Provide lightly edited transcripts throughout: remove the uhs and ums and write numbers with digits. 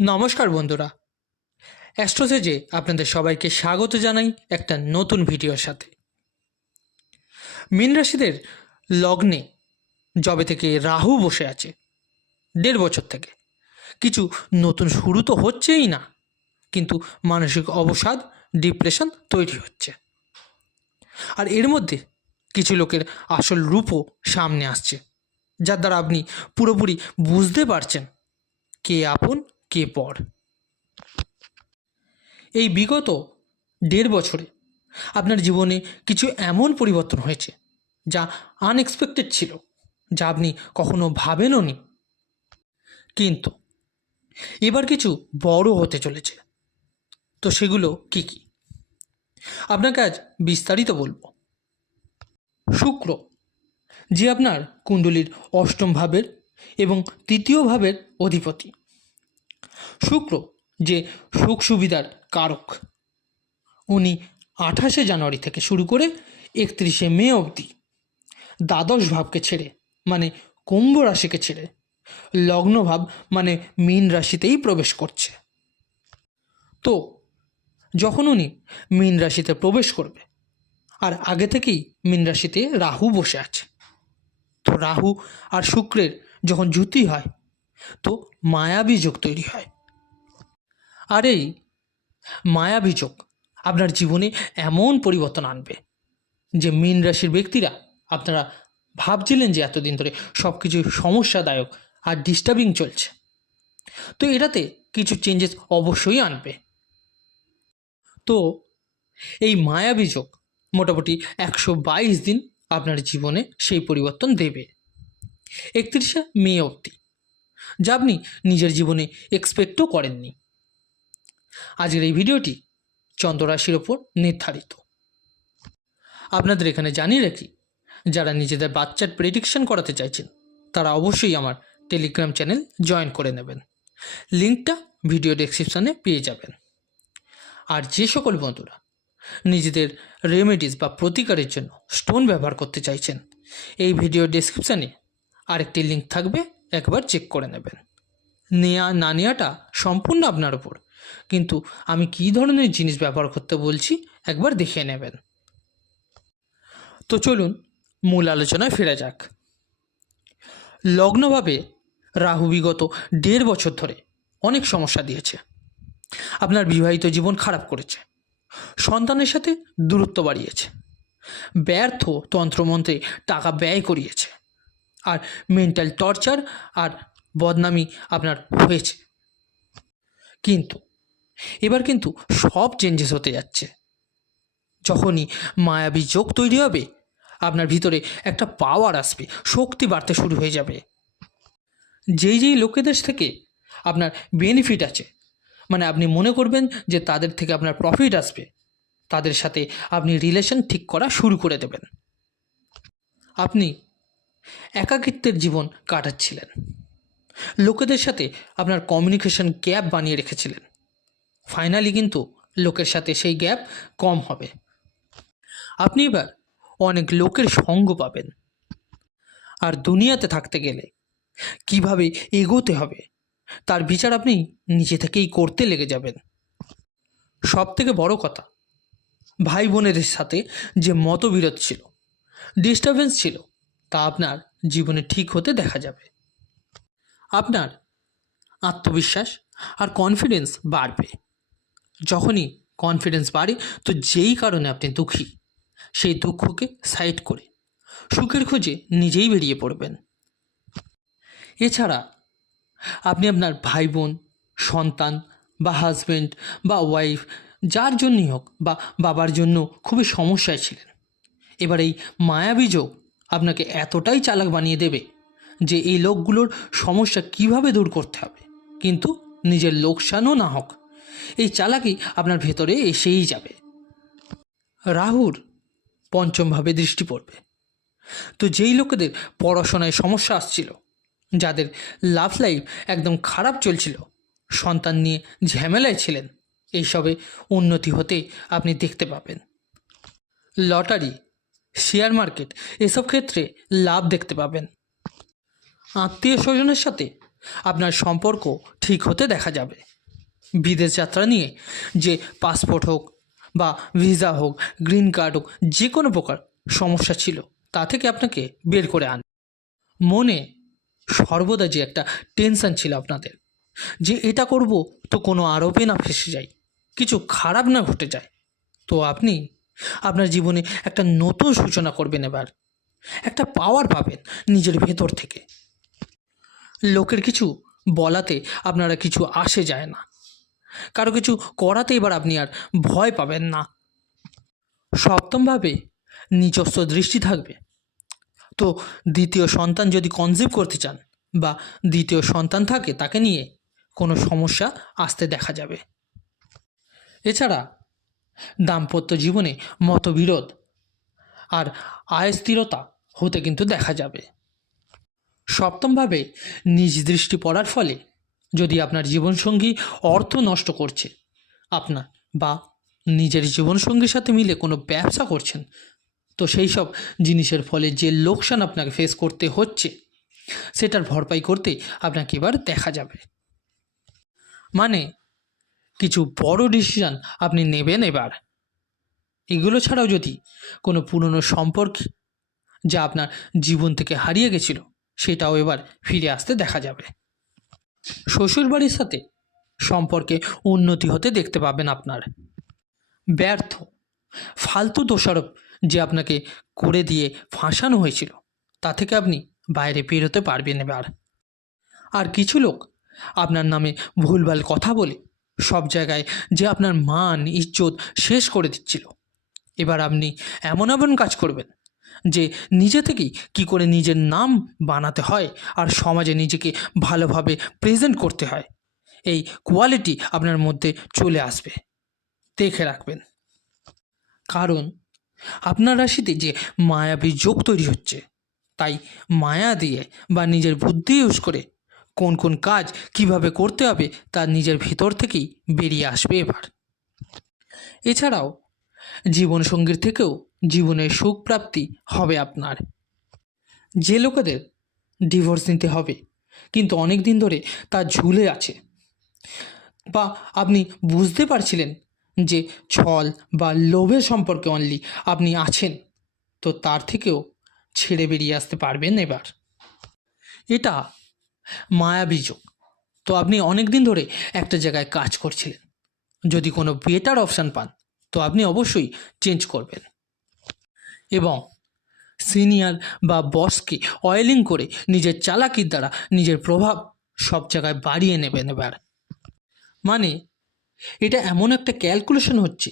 নমস্কার বন্ধুরা, অ্যাস্ট্রোসেজে আপনাদের সবাইকে স্বাগত জানাই একটা নতুন ভিডিওর সাথে। মীন রাশিদের লগ্নে যবে থেকে রাহু বসে আছে 1.5 বছর থেকে কিছু নতুন শুরু তো হচ্ছেই না, কিন্তু মানসিক অবসাদ, ডিপ্রেশন তৈরি হচ্ছে। আর এর মধ্যে কিছু লোকের আসল রূপও সামনে আসছে, যার দ্বারা আপনি পুরোপুরি বুঝতে পারছেন কে আপন কে পর। এই বিগত 1.5 বছরে আপনার জীবনে কিছু এমন পরিবর্তন হয়েছে যা আনএক্সপেক্টেড ছিল, যা আপনি কখনো ভাবেনওনি। কিন্তু এবার কিছু বড় হতে চলেছে। তো সেগুলো কি কি আপনাকে আজ বিস্তারিত বলবো। শুক্র, যে আপনার কুণ্ডলীর অষ্টম ভাবের এবং তৃতীয় ভাবের অধিপতি। শুক্র যে সুখ সুবিধার কারক, উনি 28শে জানুয়ারি থেকে শুরু করে 31শে মে অবধি দ্বাদশ ভাবকে ছেড়ে, মানে কুম্ভ রাশিকে ছেড়ে লগ্নভাব মানে মীন রাশিতেই প্রবেশ করছে। তো যখন উনি মীন রাশিতে প্রবেশ করবে, আর আগে থেকেই মীন রাশিতে রাহু বসে আছে, তো রাহু আর শুক্রের যখন যুতি হয় তো মায়াবী যোগ তৈরি হয়। আর এই মায়াবী যোগ আপনার জীবনে এমন পরিবর্তন আনবে যে মীন রাশির ব্যক্তিরা, আপনারা ভাবছিলেন যে এতদিন ধরে সব কিছু সমস্যাদায়ক আর ডিস্টার্বিং চলছে, তো এটাতে কিছু চেঞ্জেস অবশ্যই আনবে। তো এই মায়াবী যোগ মোটামুটি 122 দিন আপনার জীবনে সেই পরিবর্তন দেবে, 31শে মে অবধি, যা আপনি নিজের জীবনে এক্সপেক্টও করেননি। আজকের এই ভিডিওটি চন্দ্র রাশির ওপর নির্ধারিত। আপনাদের এখানে জানিয়ে রাখি, যারা নিজেদের বাচ্চার প্রেডিকশন করাতে চাইছেন তারা অবশ্যই আমার টেলিগ্রাম চ্যানেল জয়েন করে নেবেন, লিঙ্কটা ভিডিও ডেসক্রিপশানে পেয়ে যাবেন। আর যে সকল বন্ধুরা নিজেদের রেমেডিস বা প্রতিকারের জন্য স্টোন ব্যবহার করতে চাইছেন, এই ভিডিও ডেসক্রিপশানে আরেকটি লিঙ্ক থাকবে, একবার চেক করে নেবেন। নেওয়া না নেওয়াটা সম্পূর্ণ আপনার উপর, কিন্তু আমি কী ধরনের জিনিস ব্যবহার করতে বলছি একবার দেখে নেবেন। তো চলুন মূল আলোচনায় ফেরা যাক। লগ্নভাবে রাহু বিগত 1.5 বছর ধরে অনেক সমস্যা দিয়েছে। আপনার বিবাহিত জীবন খারাপ করেছে, সন্তানের সাথে দূরত্ব বাড়িয়েছে, ব্যর্থ তন্ত্রমন্ত্রে টাকা ব্যয় করিয়েছে, আর মেন্টাল টর্চার আর বদনামি আপনার হয়েছে। কিন্তু এবার কিন্তু সব চেঞ্জেস হতে যাচ্ছে। যখনই মায়াবী যোগ তৈরি হবে, আপনার ভিতরে একটা পাওয়ার আসবে, শক্তি বাড়তে শুরু হয়ে যাবে। যেই লোকেদের থেকে আপনার বেনিফিট আছে, মানে আপনি মনে করবেন যে তাদের থেকে আপনার প্রফিট আসবে, তাদের সাথে আপনি রিলেশন ঠিক করা শুরু করে দেবেন। আপনি একাকিত্বের জীবন কাটাচ্ছিলেন, লোকেদের সাথে আপনার কমিউনিকেশন গ্যাপ বানিয়ে রেখেছিলেন। ফাইনালি কিন্তু লোকের সাথে সেই গ্যাপ কম হবে। আপনি এবার অনেক লোকের সঙ্গ পাবেন, আর দুনিয়াতে থাকতে গেলে কিভাবে এগোতে হবে তার বিচার আপনি নিজে থেকেই করতে লেগে যাবেন। সব থেকে বড় কথা, ভাই বোনেদের সাথে যে মতবিরোধ ছিল, ডিস্টারবেন্স ছিল, তা আপনার জীবনে ঠিক হতে দেখা যাবে। আপনার আত্মবিশ্বাস আর কনফিডেন্স বাড়বে। যখনই কনফিডেন্স বাড়ে, তো যেই কারণে আপনি দুঃখী, সেই দুঃখকে সাইড করে সুখের খোঁজে নিজেই বেরিয়ে পড়বেন। এছাড়া আপনি আপনার ভাই বোন, সন্তান বা হাজব্যান্ড বা ওয়াইফ, যার জন্যই হোক, বা বাবার জন্য খুবই সমস্যায় ছিলেন। এবার এই মায়াবী যোগ আপনাকে এতটাই চালাক বানিয়ে দেবে যে এই লোকগুলোর সমস্যা কিভাবে দূর করতে হবে, কিন্তু নিজের লোকসানও না হোক, এই চালাকি আপনার ভেতরে এসেই যাবে। রাহুর পঞ্চমভাবে দৃষ্টি পড়বে। তো যেই লোকেদের পড়াশোনায় সমস্যা আসছিল, যাদের লাভ লাইফ একদম খারাপ চলছিল, সন্তান নিয়ে ঝামেলায় ছিলেন, এইসবে উন্নতি হতে আপনি দেখতে পাবেন। লটারি, শেয়ার মার্কেট, এসব ক্ষেত্রে লাভ দেখতে পাবেন। আত্মীয় স্বজনের সাথে আপনার সম্পর্ক ঠিক হতে দেখা যাবে। বিদেশ যাত্রা নিয়ে যে পাসপোর্ট হোক বা ভিসা হোক, গ্রিন কার্ড হোক, যে কোনো প্রকার সমস্যা ছিল তা থেকে আপনাকে বের করে আন। মনে সর্বদা যে একটা টেনশন ছিল আপনাদের, যে এটা করব তো কোনো আরোপে না ফেসে যাই, কিছু খারাপ না ঘটে যায়, তো আপনি আপনার জীবনে একটা নতুন সূচনা করবেন। এবার একটা পাওয়ার পাবেন নিজের ভেতর থেকে। লোকের কিছু বলাতে আপনারা কিছু আসে যায় না, কারো কিছু করাতে এবার আপনি আর ভয় পাবেন না। সপ্তমভাবে নিজস্ব দৃষ্টি থাকবে। তো দ্বিতীয় সন্তান যদি কনসিভ করতে চান বা দ্বিতীয় সন্তান থাকে, তাকে নিয়ে কোনো সমস্যা আসতে দেখা যাবে। এছাড়া দাম্পত্য জীবনে মতবিরোধ আর আয় স্থিরতা হতে কিন্তু দেখা যাবে। সপ্তমভাবে নিজ দৃষ্টি পড়ার ফলে যদি আপনার জীবনসঙ্গী অর্থ নষ্ট করছে আপনার, বা নিজের জীবনসঙ্গীর সাথে মিলে কোনো ব্যবসা করছেন, তো সেই সব জিনিসের ফলে যে লোকসান আপনাকে ফেস করতে হচ্ছে সেটার ভরপাই করতে আপনাকে এবার দেখা যাবে। মানে কিছু বড় ডিসিশন আপনি নেবেন এবার। এগুলো ছাড়াও যদি কোনো পুরনো সম্পর্ক যা আপনার জীবন থেকে হারিয়ে গেছিল সেটাও এবার ফিরে আসতে দেখা যাবে। শ্বশুরবাড়ির সাথে সম্পর্কে উন্নতি হতে দেখতে পাবেন আপনার। ব্যর্থ ফালতু দোষারোপ যে আপনাকে করে দিয়ে ফাঁসানো হয়েছিল তা থেকে আপনি বাইরে বেরোতে পারবেন এবার। আর কিছু লোক আপনার নামে ভুলভাল কথা বলে সব জায়গায় যে আপনার মান ইজ্জত শেষ করে দিচ্ছিল, এবার আপনি এমন এমন কাজ করবেন যে নিজে থেকেই কী করে নিজের নাম বানাতে হয় আর সমাজে নিজেকে ভালোভাবে প্রেজেন্ট করতে হয়, এই কোয়ালিটি আপনার মধ্যে চলে আসবে। দেখে রাখবেন, কারণ আপনার রাশিতে যে মায়াবী যোগ তৈরি হচ্ছে, তাই মায়া দিয়ে বা নিজের বুদ্ধি ইউজ করে কোন কোন কাজ কিভাবে করতে হবে তা নিজের ভিতর থেকেই বেরিয়ে আসবে এবার। এছাড়াও জীবনসঙ্গীর থেকেও জীবনের সুখ প্রাপ্তি হবে আপনার। যে লোকেদের ডিভোর্স নিতে হবে কিন্তু অনেক দিন ধরে তা ঝুলে আছে, বা আপনি বুঝতে পারছিলেন যে ছল বা লোভের সম্পর্কে অনলি আপনি আছেন, তো তার থেকেও ছেড়ে বেরিয়ে আসতে পারবেন এবার। এটা মায়াবী যোগ। তো আপনি অনেক দিন ধরে একটা জায়গায় কাজ করছিলেন, যদি কোনো বেটার অপশান পান তো আপনি অবশ্যই চেঞ্জ করবেন, এবং সিনিয়র বা বসকে অয়েলিং করে নিজের চালাকির দ্বারা নিজের প্রভাব সব জায়গায় বাড়িয়ে নেবেন এবার। মানে এটা এমন একটা ক্যালকুলেশন হচ্ছে,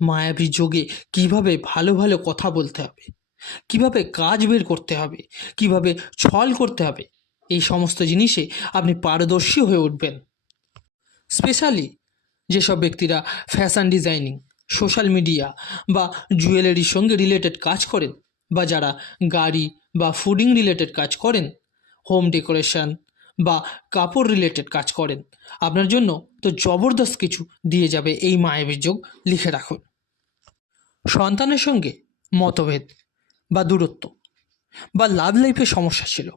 মায়াবী যোগে কিভাবে ভালো ভালো কথা বলতে হবে, কিভাবে কাজ বের করতে হবে, কিভাবে ছল করতে হবে, এই সমস্ত জিনিসে আপনি পারদর্শী হয়ে উঠবেন। স্পেশালি যেসব ব্যক্তিরা ফ্যাশন ডিজাইনিং, সোশ্যাল মিডিয়া বা জুয়েলারির সঙ্গে রিলেটেড কাজ করেন, বা যারা গাড়ি বা ফুডিং রিলেটেড কাজ করেন, হোম ডেকোরেশন বা কাপড় রিলেটেড কাজ করেন, আপনার জন্য তো জবরদস্ত কিছু দিয়ে যাবে এই মায়াবী যোগ, লিখে রাখুন। সন্তানের সঙ্গে মতভেদ বা দূরত্ব বা লাভ লাইফে সমস্যা ছিল,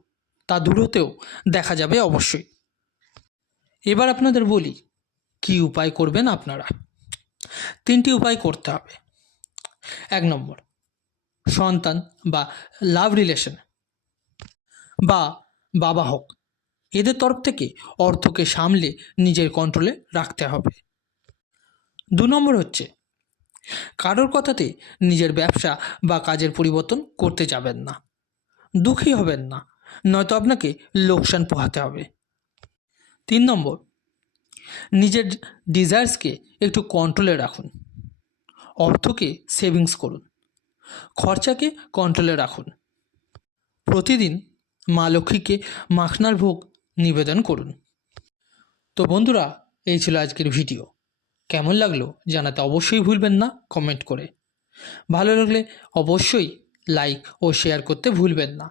তা দূরত্বেও দেখা যাবে অবশ্যই। এবার আপনাদের বলি কি উপায় করবেন আপনারা। 3টি উপায় করতে হবে। 1 নম্বর, সন্তান বা লাভ রিলেশন বা বাবা হোক, এদের তরফ থেকে অর্থকে সামলে নিজের কন্ট্রোলে রাখতে হবে। 2 নম্বর হচ্ছে কারোর কথাতে নিজের ব্যবসা বা কাজের পরিবর্তন করতে যাবেন না, দুঃখী হবেন না, নয়তো আপনাকে লোকসান পোহাতে হবে। 3 নম্বর, নিজের ডিজায়ার্সকে একটু কন্ট্রোলে রাখুন, অর্থকে সেভিংস করুন, খরচাকে কন্ট্রোলে রাখুন। প্রতিদিন মা লক্ষ্মীকে মাখনার ভোগ নিবেদন করুন। তো বন্ধুরা, এই ছিল আজকের ভিডিও। কেমন লাগলো জানাতে অবশ্যই ভুলবেন না কমেন্ট করে। ভালো লাগলে অবশ্যই লাইক ও শেয়ার করতে ভুলবেন না।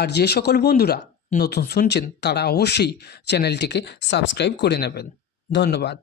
আর যে সকল বন্ধুরা নতুন শুনছেন তারা অবশ্যই চ্যানেলটিকে সাবস্ক্রাইব করে নেবেন। ধন্যবাদ।